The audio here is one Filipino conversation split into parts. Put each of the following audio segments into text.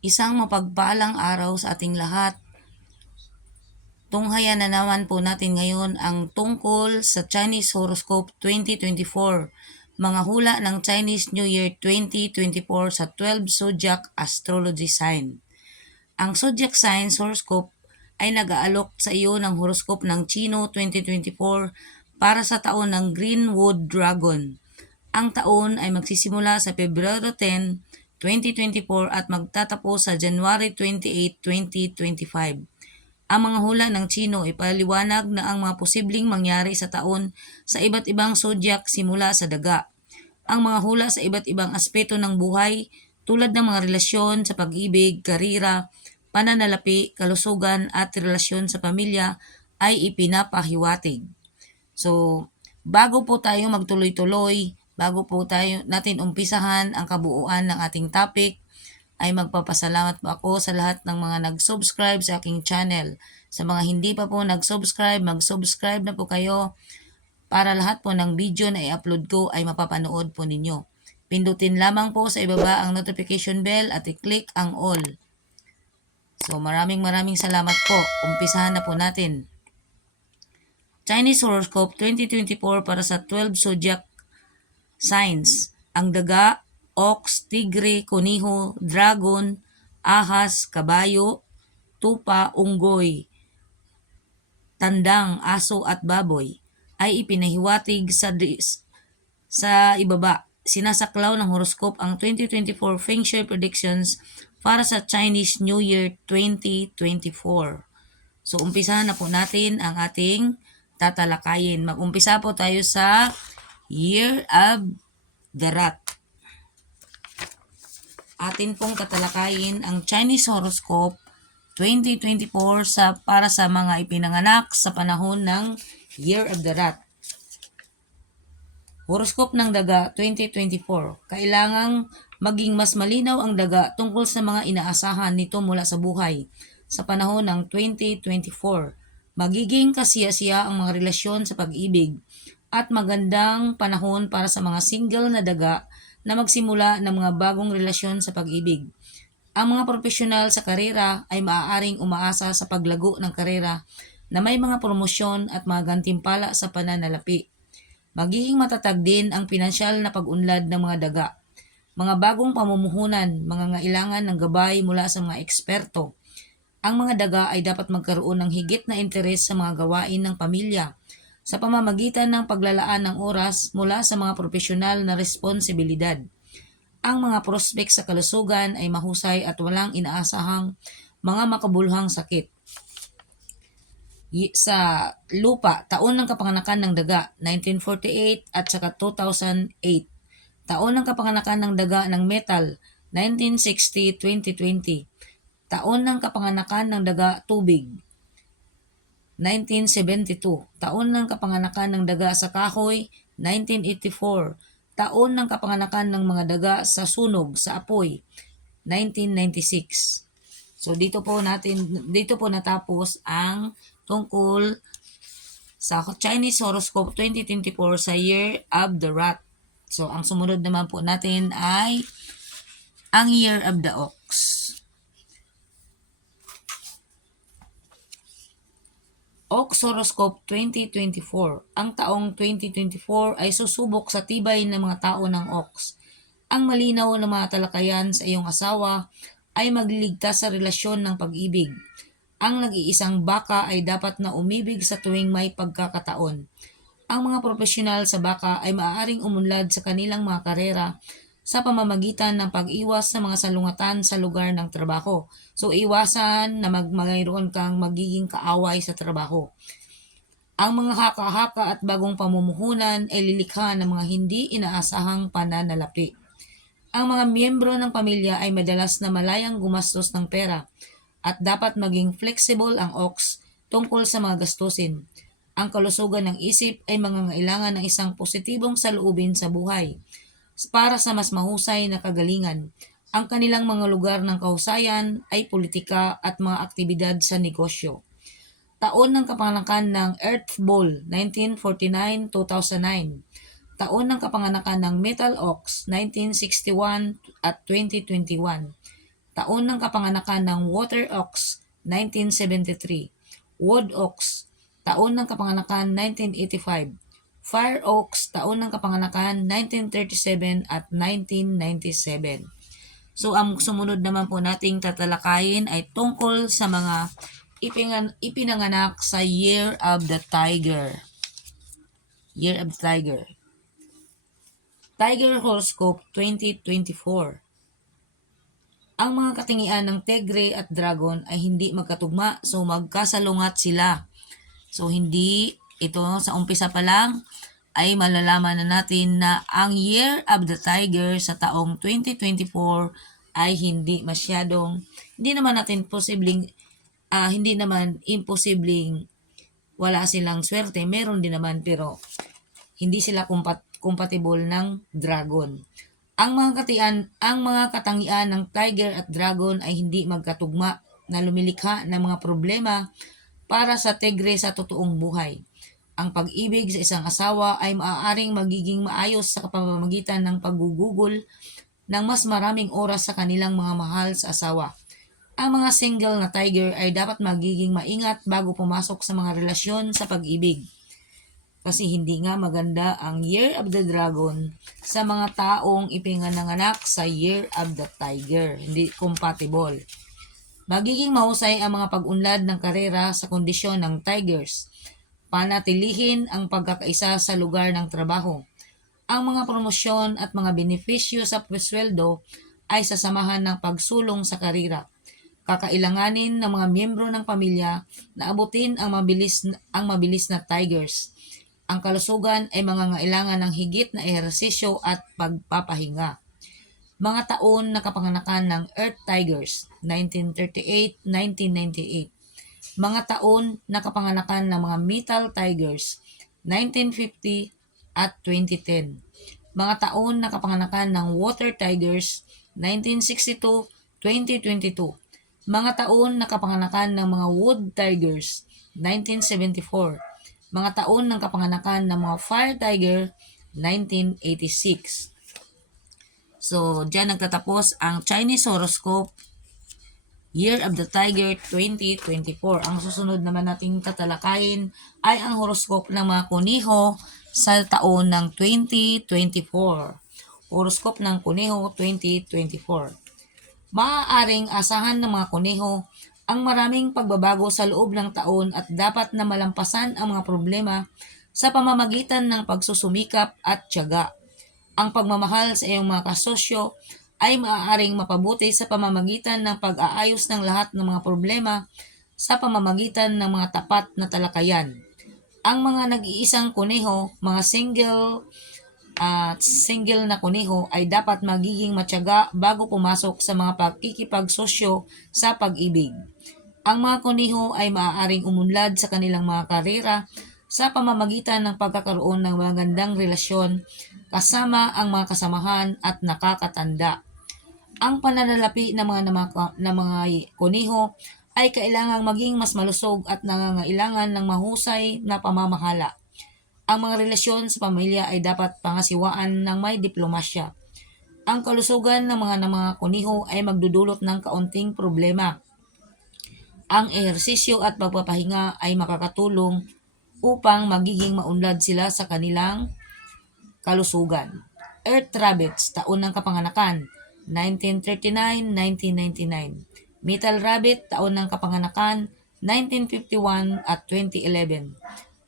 Isang mapagpalang araw sa ating lahat. Tunghayan na naman po natin ngayon ang tungkol sa Chinese Horoscope 2024, mga hula ng Chinese New Year 2024 sa 12 zodiac astrology sign. Ang zodiac signs horoscope ay nag-aalok sa iyo ng horoscope ng Chino 2024 para sa taon ng Greenwood Dragon. Ang taon ay magsisimula sa Pebrero 10, 2024 at magtatapos sa January 28, 2025. Ang mga hula ng Chino ay paliwanag na ang mga posibleng mangyari sa taon sa iba't ibang zodiac simula sa daga. Ang mga hula sa iba't ibang aspeto ng buhay tulad ng mga relasyon sa pag-ibig, karira, pananalapi, kalusugan at relasyon sa pamilya ay ipinapahiwatig. So, bago po tayo magtuloy-tuloy, bago po tayo natin umpisahan ang kabuuan ng ating topic, ay magpapasalamat po ako sa lahat ng mga nag-subscribe sa aking channel. Sa mga hindi pa po nag-subscribe, mag-subscribe na po kayo para lahat po ng video na i-upload ko ay mapapanood po ninyo. Pindutin lamang po sa ibaba ang notification bell at i-click ang all. So maraming salamat po. Umpisahan na po natin. Chinese Horoscope 2024 para sa 12 zodiac signs. Ang daga, ox, tigre, kuniho, dragon, ahas, kabayo, tupa, unggoy, tandang, aso at baboy ay ipinahiwatig sa ibaba. Sinasaklaw ng horoscope ang 2024 Feng Shui predictions para sa Chinese New Year 2024. So umpisahan na po natin ang ating tatalakayin. Mag-umpisa po tayo sa Year of the Rat. Atin pong tatalakayin ang Chinese Horoscope 2024 para sa mga ipinanganak sa panahon ng Year of the Rat. Horoscope ng Daga 2024. Kailangang maging mas malinaw ang daga tungkol sa mga inaasahan nito mula sa buhay sa panahon ng 2024. Magiging kasiyasiya ang mga relasyon sa pag-ibig at magandang panahon para sa mga single na daga na magsimula ng mga bagong relasyon sa pag-ibig. Ang mga profesional sa karera ay maaaring umaasa sa paglago ng karera na may mga promosyon at mga gantimpala sa pananalapi. Magiging matatag din ang pinansyal na pag-unlad ng mga daga. Mga bagong pamumuhunan, mga ngailangan ng gabay mula sa mga eksperto. Ang mga daga ay dapat magkaroon ng higit na interes sa mga gawain ng pamilya sa pamamagitan ng paglalaan ng oras mula sa mga profesional na responsibilidad. Ang mga prospek sa kalusugan ay mahusay at walang inaasahang mga makabuluhang sakit. Sa lupa, taon ng kapanganakan ng daga, 1948 at saka 2008. Taon ng kapanganakan ng daga ng metal, 1960-2020. Taon ng kapanganakan ng daga tubig, 1972. Taon ng kapanganakan ng daga sa kahoy, 1984. Taon ng kapanganakan ng mga daga sa sunog, sa apoy, 1996. So dito po natapos ang tungkol sa Chinese Horoscope 2024 sa Year of the Rat. So ang sumunod naman po natin ay ang Year of the Ox. Ox Horoscope 2024. Ang taong 2024 ay susubok sa tibay ng mga tao ng Ox. Ang malinaw na mga talakayan sa iyong asawa ay magliligtas sa relasyon ng pag-ibig. Ang nag-iisang baka ay dapat na umibig sa tuwing may pagkakataon. Ang mga profesional sa baka ay maaaring umunlad sa kanilang mga karera sa pamamagitan ng pag-iwas sa mga salungatan sa lugar ng trabaho. So iwasan na mayroon kang magiging kaaway sa trabaho. Ang mga haka-haka at bagong pamumuhunan ay lilikha ng mga hindi inaasahang pananalapi. Ang mga miyembro ng pamilya ay madalas na malayang gumastos ng pera at dapat maging flexible ang ox tungkol sa mga gastusin. Ang kalusugan ng isip ay mangangailangan ng isang positibong saloobin sa buhay para sa mas mahusay na kagalingan. Ang kanilang mga lugar ng kahusayan ay politika at mga aktibidad sa negosyo. Taon ng kapanganakan ng Earth Bull, 1949-2009. Taon ng kapanganakan ng Metal Ox, 1961 at 2021. taon ng kapanganakan ng Water Ox, 1973. Wood Ox, taon ng kapanganakan 1985. Fire Oaks, taon ng kapanganakan 1937 at 1997. So ang sumunod naman po nating tatalakayin ay tungkol sa mga ipinanganak sa Year of the Tiger. Year of the Tiger. Tiger Horoscope 2024. Ang mga katingian ng Tigre at Dragon ay hindi magkatugma, so magkasalungat sila. So hindi ito sa umpisa pa lang ay malalaman na natin na ang Year of the Tiger sa taong 2024 ay hindi naman imposibleng wala silang swerte, meron din naman, pero hindi sila compatible ng dragon. Ang mga katangian ng tiger at dragon ay hindi magkatugma na lumilikha ng mga problema para sa tigre sa totoong buhay. Ang pag-ibig sa isang asawa ay maaaring magiging maayos sa pamamagitan ng paggugugol ng mas maraming oras sa kanilang mga mahal sa asawa. Ang mga single na tiger ay dapat magiging maingat bago pumasok sa mga relasyon sa pag-ibig. Kasi hindi nga maganda ang Year of the Dragon sa mga taong ipinanganak sa Year of the Tiger. Hindi compatible. Magiging mahusay ang mga pag-unlad ng karera sa kondisyon ng Tigers. Panatilihin ang pagkakaisa sa lugar ng trabaho. Ang mga promosyon at mga benepisyo sa sweldo ay sasamahan ng pagsulong sa karera. Kakailanganin ng mga miyembro ng pamilya na abutin ang mabilis na Tigers. Ang kalusugan ay mangangailangan ng higit na ehersisyo at pagpapahinga. Mga taon na kapanganakan ng Earth Tigers, 1938-1998. Mga taon na kapanganakan ng mga Metal Tigers, 1950 at 2010. Mga taon na kapanganakan ng Water Tigers, 1962-2022. Mga taon na kapanganakan ng mga Wood Tigers, 1974. Mga taon ng kapanganakan ng mga Fire Tiger, 1986. So, dyan nagtatapos ang Chinese Horoscope Year of the Tiger 2024. Ang susunod naman nating tatalakayin ay ang horoscope ng mga kuniho sa taon ng 2024. Horoscope ng kuniho 2024. Maaaring asahan ng mga kuniho ang maraming pagbabago sa loob ng taon at dapat na malampasan ang mga problema sa pamamagitan ng pagsusumikap at tiyaga. Ang pagmamahal sa iyong mga kasosyo ay maaaring mapabuti sa pamamagitan ng pag-aayos ng lahat ng mga problema sa pamamagitan ng mga tapat na talakayan. Ang mga nag-iisang kuneho, mga single na kuneho ay dapat magiging matyaga bago pumasok sa mga pakikipagsosyo sa pag-ibig. Ang mga kuneho ay maaaring umunlad sa kanilang mga karera sa pamamagitan ng pagkakaroon ng magandang relasyon kasama ang mga kasamahan at nakakatanda. Ang pananalapi ng mga kuneho ay kailangang maging mas malusog at nangangailangan ng mahusay na pamamahala. Ang mga relasyon sa pamilya ay dapat pangasiwaan ng may diplomasya. Ang kalusugan ng mga kuneho ay magdudulot ng kaunting problema. Ang ehersisyo at pagpapahinga ay makakatulong upang magiging maunlad sila sa kanilang kalusugan. Earth Rabbits, taon ng kapanganakan, 1939-1999. Metal Rabbit, taon ng kapanganakan, 1951 at 2011.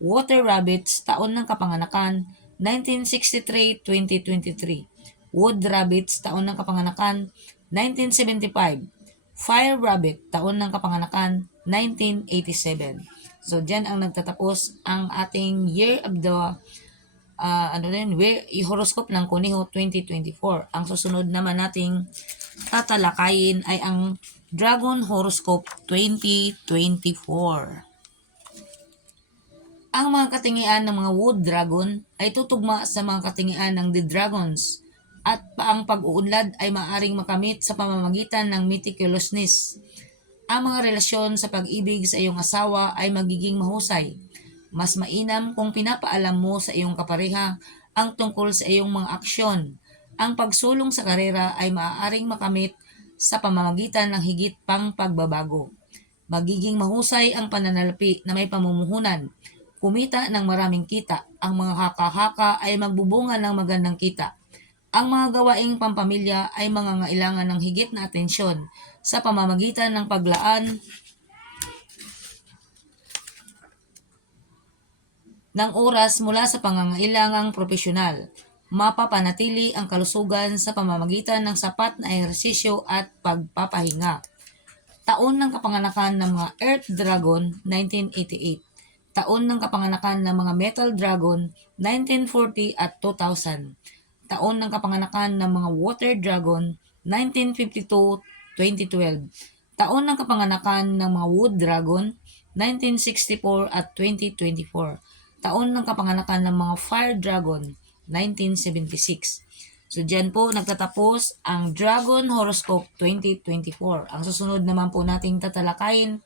Water Rabbits, taon ng kapanganakan, 1963-2023. Wood Rabbits, taon ng kapanganakan, 1975. Fire Rabbit, taon ng kapanganakan, 1987. So, dyan ang nagtatapos ang ating Year of the horoscope ng Kuniho 2024. Ang susunod naman nating tatalakayin ay ang Dragon Horoscope 2024. Ang mga katingian ng mga Wood Dragon ay tutugma sa mga katingian ng The Dragons at ang pag-uunlad ay maaaring makamit sa pamamagitan ng meticulousness. Ang mga relasyon sa pag-ibig sa iyong asawa ay magiging mahusay. Mas mainam kung pinapaalam mo sa iyong kapareha ang tungkol sa iyong mga aksyon. Ang pagsulong sa karera ay maaaring makamit sa pamamagitan ng higit pang pagbabago. Magiging mahusay ang pananalapi na may pamumuhunan. Kumita ng maraming kita. Ang mga haka-haka ay magbubunga ng magandang kita. Ang mga gawaing pampamilya ay mangangailangan ng higit na atensyon sa pamamagitan ng paglaan ng oras mula sa pangangailangang propesyonal. Mapapanatili ang kalusugan sa pamamagitan ng sapat na ehersisyo at pagpapahinga. Taon ng kapanganakan ng mga Earth Dragon, 1988. Taon ng kapanganakan ng mga Metal Dragon, 1940 at 2000. Taon ng kapanganakan ng mga Water Dragon, 1952-2012. Taon ng kapanganakan ng mga Wood Dragon, 1964 at 2024. Taon ng kapanganakan ng mga Fire Dragon, 1976. So, dyan po nagtatapos ang Dragon Horoscope 2024. Ang susunod naman po nating tatalakayin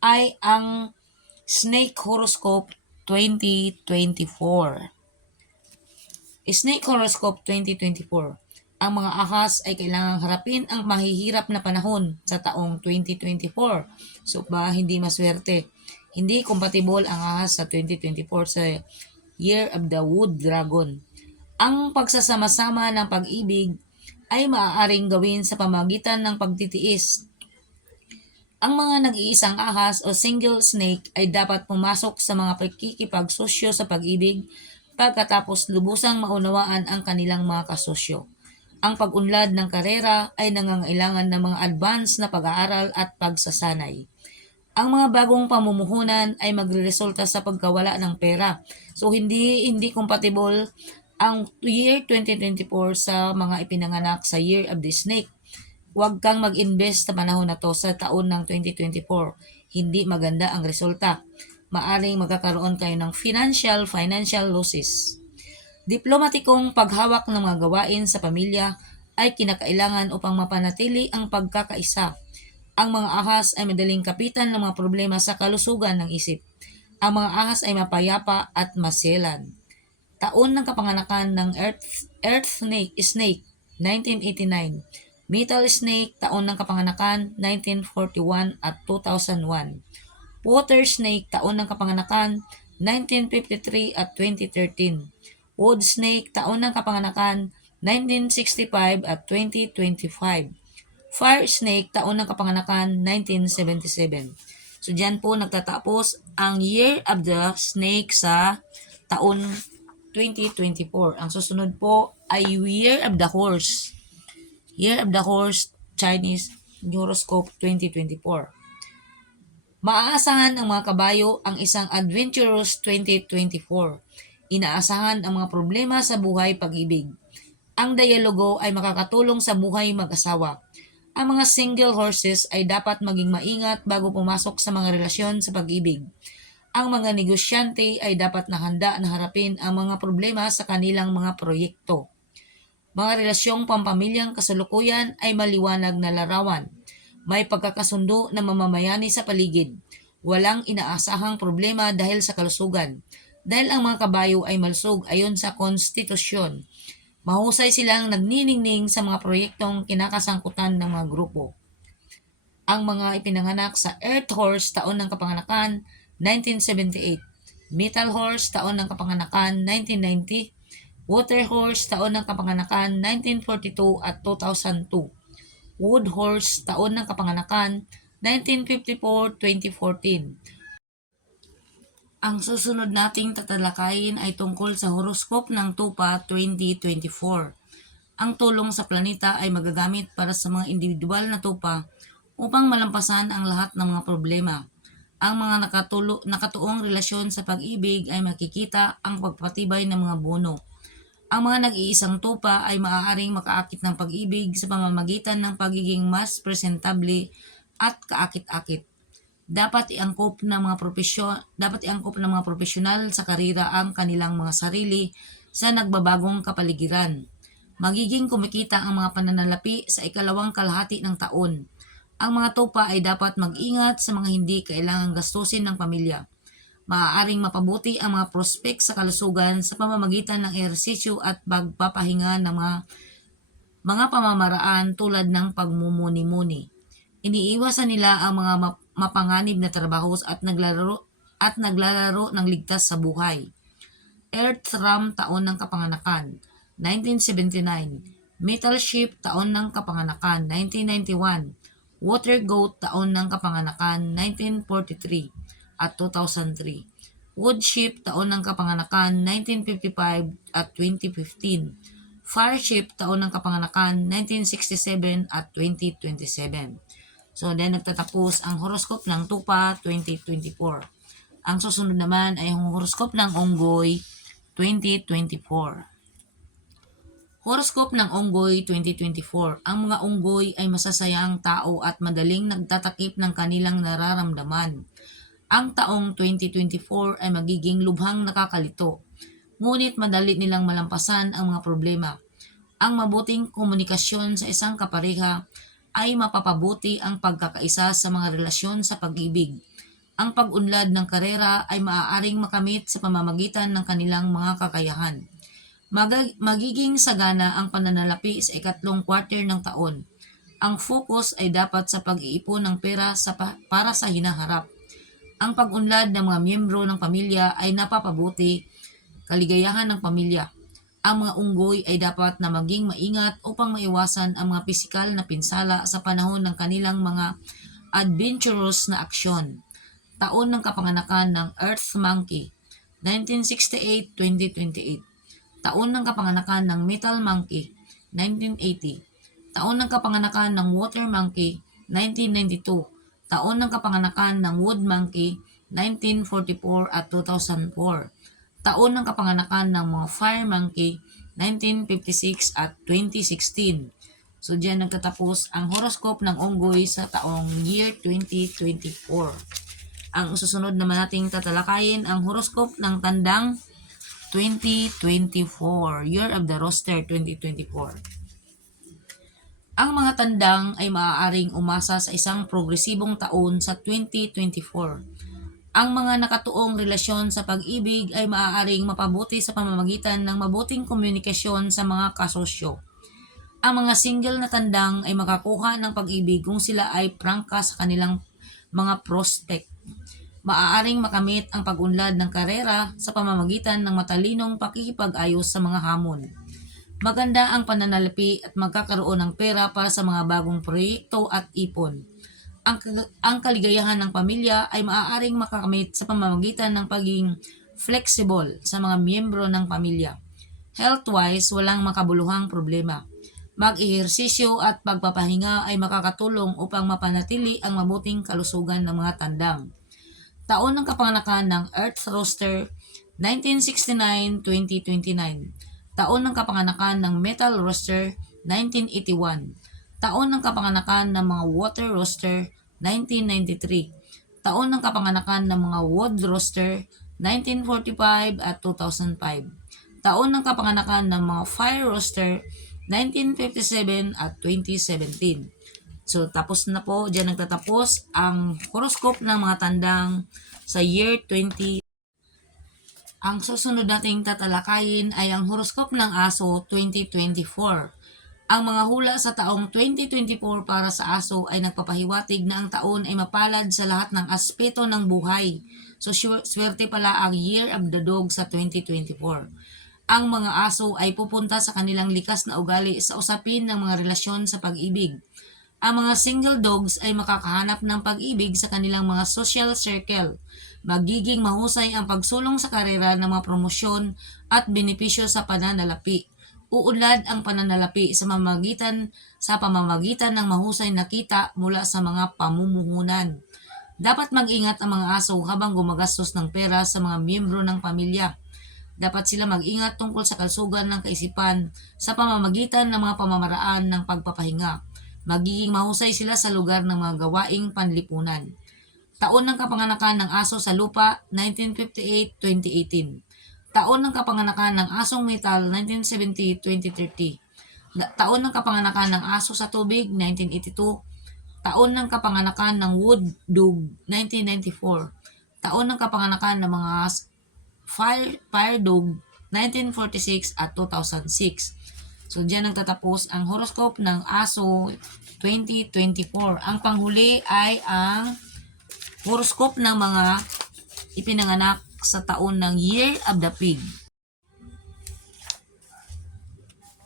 ay ang Snake Horoscope 2024. Snake Horoscope 2024. Ang mga ahas ay kailangang harapin ang mahihirap na panahon sa taong 2024. So, hindi maswerte. Hindi compatible ang ahas sa 2024 sa Year of the Wood Dragon. Ang pagsasama-sama ng pag-ibig ay maaaring gawin sa pamagitan ng pagtitiis. Ang mga nag-iisang ahas o single snake ay dapat pumasok sa mga pakikipagsosyo sa pag-ibig pagkatapos lubusang maunawaan ang kanilang mga kasosyo. Ang pag-unlad ng karera ay nangangailangan ng mga advance na pag-aaral at pagsasanay. Ang mga bagong pamumuhunan ay magreresulta sa pagkawala ng pera. So hindi compatible ang year 2024 sa mga ipinanganak sa Year of the Snake. Huwag kang mag-invest sa panahon na to sa taon ng 2024. Hindi maganda ang resulta. Maaring magkakaroon kayo ng financial losses. Diplomatikong paghawak ng mga gawain sa pamilya ay kinakailangan upang mapanatili ang pagkakaisa. Ang mga ahas ay madaling kapitan ng mga problema sa kalusugan ng isip. Ang mga ahas ay mapayapa at maselan. Taon ng kapanganakan ng Earth Snake, 1989. Metal Snake, taon ng kapanganakan, 1941 at 2001. Water Snake, taon ng kapanganakan, 1953 at 2013. Wood Snake, taon ng kapanganakan, 1965 at 2025. Fire Snake, taon ng kapanganakan, 1977. So, dyan po nagtatapos ang Year of the Snake sa taon 2024. Ang susunod po ay Year of the Horse. Year of the Horse Chinese Horoscope 2024. Maaasahan ng mga kabayo ang isang adventurous 2024. Inaasahan ang mga problema sa buhay pag-ibig. Ang dialogo ay makakatulong sa buhay mag-asawa. Ang mga single horses ay dapat maging maingat bago pumasok sa mga relasyon sa pag-ibig. Ang mga negosyante ay dapat handa na harapin ang mga problema sa kanilang mga proyekto. Mga relasyong pampamilyang kasalukuyan ay maliwanag na larawan. May pagkakasundo na mamamayani sa paligid. Walang inaasahang problema dahil sa kalusugan. Dahil ang mga kabayo ay malusog ayon sa konstitusyon. Mahusay silang nagniningning sa mga proyektong kinakasangkutan ng mga grupo. Ang mga ipinanganak sa Earth Horse taon ng kapanganakan, 1978. Metal Horse, taon ng kapanganakan, 1990. Water Horse, taon ng kapanganakan, 1942 at 2002. Wood Horse, taon ng kapanganakan, 1954-2014. Ang susunod nating tatalakayin ay tungkol sa horoscope ng Tupa 2024. Ang tulong sa planeta ay magagamit para sa mga individual na tupa upang malampasan ang lahat ng mga problema. Ang mga nakatuong relasyon sa pag-ibig ay makikita ang pagpatibay ng mga buno. Ang mga nag-iisang tupa ay maaaring makaakit ng pag-ibig sa pamamagitan ng pagiging mas presentable at kaakit-akit. Dapat iangkop ng mga profesional sa karera ang kanilang mga sarili sa nagbabagong kapaligiran. Magiging kumikita ang mga pananalapi sa ikalawang kalahati ng taon. Ang mga tupa ay dapat mag-ingat sa mga hindi kailangang gastusin ng pamilya. Maaaring mapabuti ang mga prospect sa kalusugan sa pamamagitan ng ehersisyo at pagpapahinga ng mga mga pamamaraan tulad ng pagmumuni-muni. Iniiwasan nila ang mga mapanganib na trabaho at naglalaro ng ligtas sa buhay. Earthram taon ng kapanganakan, 1979. Metal Ship taon ng kapanganakan, 1991. Water Goat taon ng kapanganakan, 1943 at 2003. Wood Ship taon ng kapanganakan, 1955 at 2015. Fire Ship taon ng kapanganakan, 1967 at 2027. So, then nagtatapos ang horoscope ng Tupa 2024. Ang susunod naman ay ang horoscope ng Onggoy 2024. Horoscope ng Onggoy 2024. Ang mga unggoy ay masasayang tao at madaling nagtatakip ng kanilang nararamdaman. Ang taong 2024 ay magiging lubhang nakakalito, ngunit madali nilang malampasan ang mga problema. Ang mabuting komunikasyon sa isang kapareha ay mapapabuti ang pagkakaisa sa mga relasyon sa pag-ibig. Ang pag-unlad ng karera ay maaaring makamit sa pamamagitan ng kanilang mga kakayahan. Magiging sagana ang pananalapi sa ikatlong quarter ng taon. Ang focus ay dapat sa pag-iipon ng pera para sa hinaharap. Ang pag-unlad ng mga miyembro ng pamilya ay napapabuti kaligayahan ng pamilya. Ang mga unggoy ay dapat na maging maingat upang maiwasan ang mga pisikal na pinsala sa panahon ng kanilang mga adventurous na aksyon. Taon ng kapanganakan ng Earth Monkey, 1968-2028. Taon ng kapanganakan ng Metal Monkey, 1980. Taon ng kapanganakan ng Water Monkey, 1992. Taon ng kapanganakan ng Wood Monkey, 1944 at 2004. Taon ng kapanganakan ng mga Fire Monkey, 1956 at 2016. So, diyan nagtatapos ang horoscope ng unggoy sa taong year 2024. Ang susunod naman nating tatalakayin ang horoscope ng tandang 2024, Year of the Rooster 2024. Ang mga tandang ay maaaring umasa sa isang progresibong taon sa 2024. Ang mga nakatuong relasyon sa pag-ibig ay maaaring mapabuti sa pamamagitan ng mabuting komunikasyon sa mga kasosyo. Ang mga single na tandang ay makakuha ng pag-ibig kung sila ay prangka sa kanilang mga prospect. Maaaring makamit ang pag-unlad ng karera sa pamamagitan ng matalinong pakikipag-ayos sa mga hamon. Maganda ang pananalapi at magkakaroon ng pera para sa mga bagong proyekto at ipon. Ang kaligayahan ng pamilya ay maaaring makakamit sa pamamagitan ng pagiging flexible sa mga miyembro ng pamilya. Health-wise, walang makabuluhang problema. Mag-ehersisyo at pagpapahinga ay makakatulong upang mapanatili ang mabuting kalusugan ng mga tandang. Taon ng kapanganakan ng Earth Rooster, 1969-2029. Taon ng kapanganakan ng Metal Rooster, 1981. Taon ng kapanganakan ng mga Water Rooster, 1993. Taon ng kapanganakan ng mga Wood Rooster, 1945 at 2005. Taon ng kapanganakan ng mga Fire Rooster, 1957 at 2017. So, tapos na po, diyan nagtatapos ang horoscope ng mga tandang sa year 20. Ang susunod nating tatalakayin ay ang horoscope ng aso 2024. Ang mga hula sa taong 2024 para sa aso ay nagpapahiwatig na ang taon ay mapalad sa lahat ng aspeto ng buhay. So, swerte pala ang Year of the Dog sa 2024. Ang mga aso ay pupunta sa kanilang likas na ugali sa usapin ng mga relasyon sa pag-ibig. Ang mga single dogs ay makakahanap ng pag-ibig sa kanilang mga social circle. Magiging mahusay ang pagsulong sa karera ng mga promosyon at benepisyo sa pananalapi. Uunlad ang pananalapi sa pamamagitan ng mahusay na kita mula sa mga pamumuhunan. Dapat mag-ingat ang mga aso habang gumagastos ng pera sa mga miyembro ng pamilya. Dapat sila mag-ingat tungkol sa kalusugan ng kaisipan sa pamamagitan ng mga pamamaraan ng pagpapahinga. Magiging mahusay sila sa lugar ng mga gawaing panlipunan. Taon ng kapanganakan ng aso sa lupa, 1958-2018. Taon ng kapanganakan ng asong metal, 1970-2030. Taon ng kapanganakan ng aso sa tubig, 1982. Taon ng kapanganakan ng wood dog, 1994. Taon ng kapanganakan ng mga fire dog, 1946 at 2006. So, diyan nagtatapos ang horoscope ng Aso 2024. Ang panghuli ay ang horoscope ng mga ipinanganak sa taon ng Year of the Pig.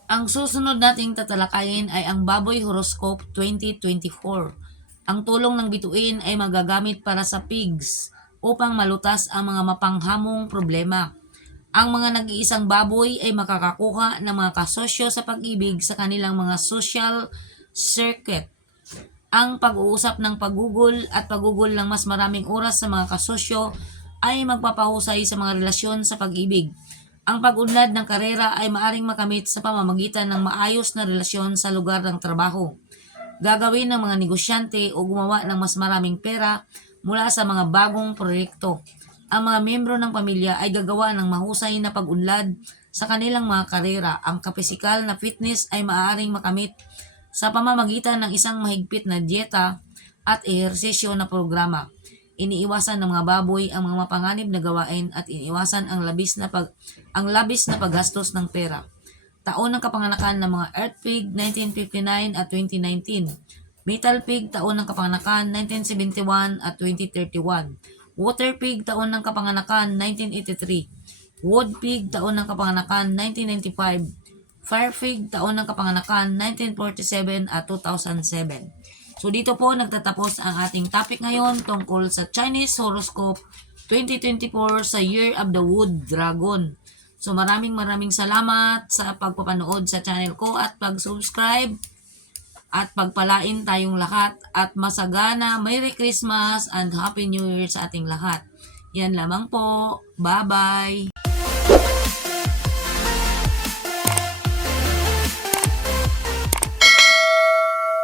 Ang susunod nating tatalakayin ay ang Baboy Horoscope 2024. Ang tulong ng bituin ay magagamit para sa pigs upang malutas ang mga mapanghamong problema. Ang mga nag-iisang baboy ay makakakuha ng mga kasosyo sa pag-ibig sa kanilang mga social circuit. Ang pag-uusap ng paggugol at paggugol ng mas maraming oras sa mga kasosyo ay magpapahusay sa mga relasyon sa pag-ibig. Ang pag-unlad ng karera ay maaring makamit sa pamamagitan ng maayos na relasyon sa lugar ng trabaho. Gagawin ng mga negosyante o gumawa ng mas maraming pera mula sa mga bagong proyekto. Ang mga miyembro ng pamilya ay gagawa ng mahusay na pag-unlad sa kanilang mga karera. Ang kapisikal na fitness ay maaaring makamit sa pamamagitan ng isang mahigpit na dieta at ehersisyo na programa. Iniiwasan ng mga baboy ang mga mapanganib na gawain at iniiwasan ang labis na paggastos ng pera. Taon ng kapanganakan ng mga Earth Pig 1959 at 2019. Metal Pig taon ng kapanganakan 1971 at 2031. Water Pig taon ng kapanganakan 1983. Wood Pig taon ng kapanganakan 1995. Fire Pig taon ng kapanganakan 1947 at 2007. So dito po nagtatapos ang ating topic ngayon tungkol sa Chinese Horoscope 2024 sa Year of the Wood Dragon. So maraming salamat sa pagpapanood sa channel ko at pag-subscribe at pagpalain tayong lahat at masagana Merry Christmas and Happy New Year sa ating lahat. Yan lamang po. Bye-bye!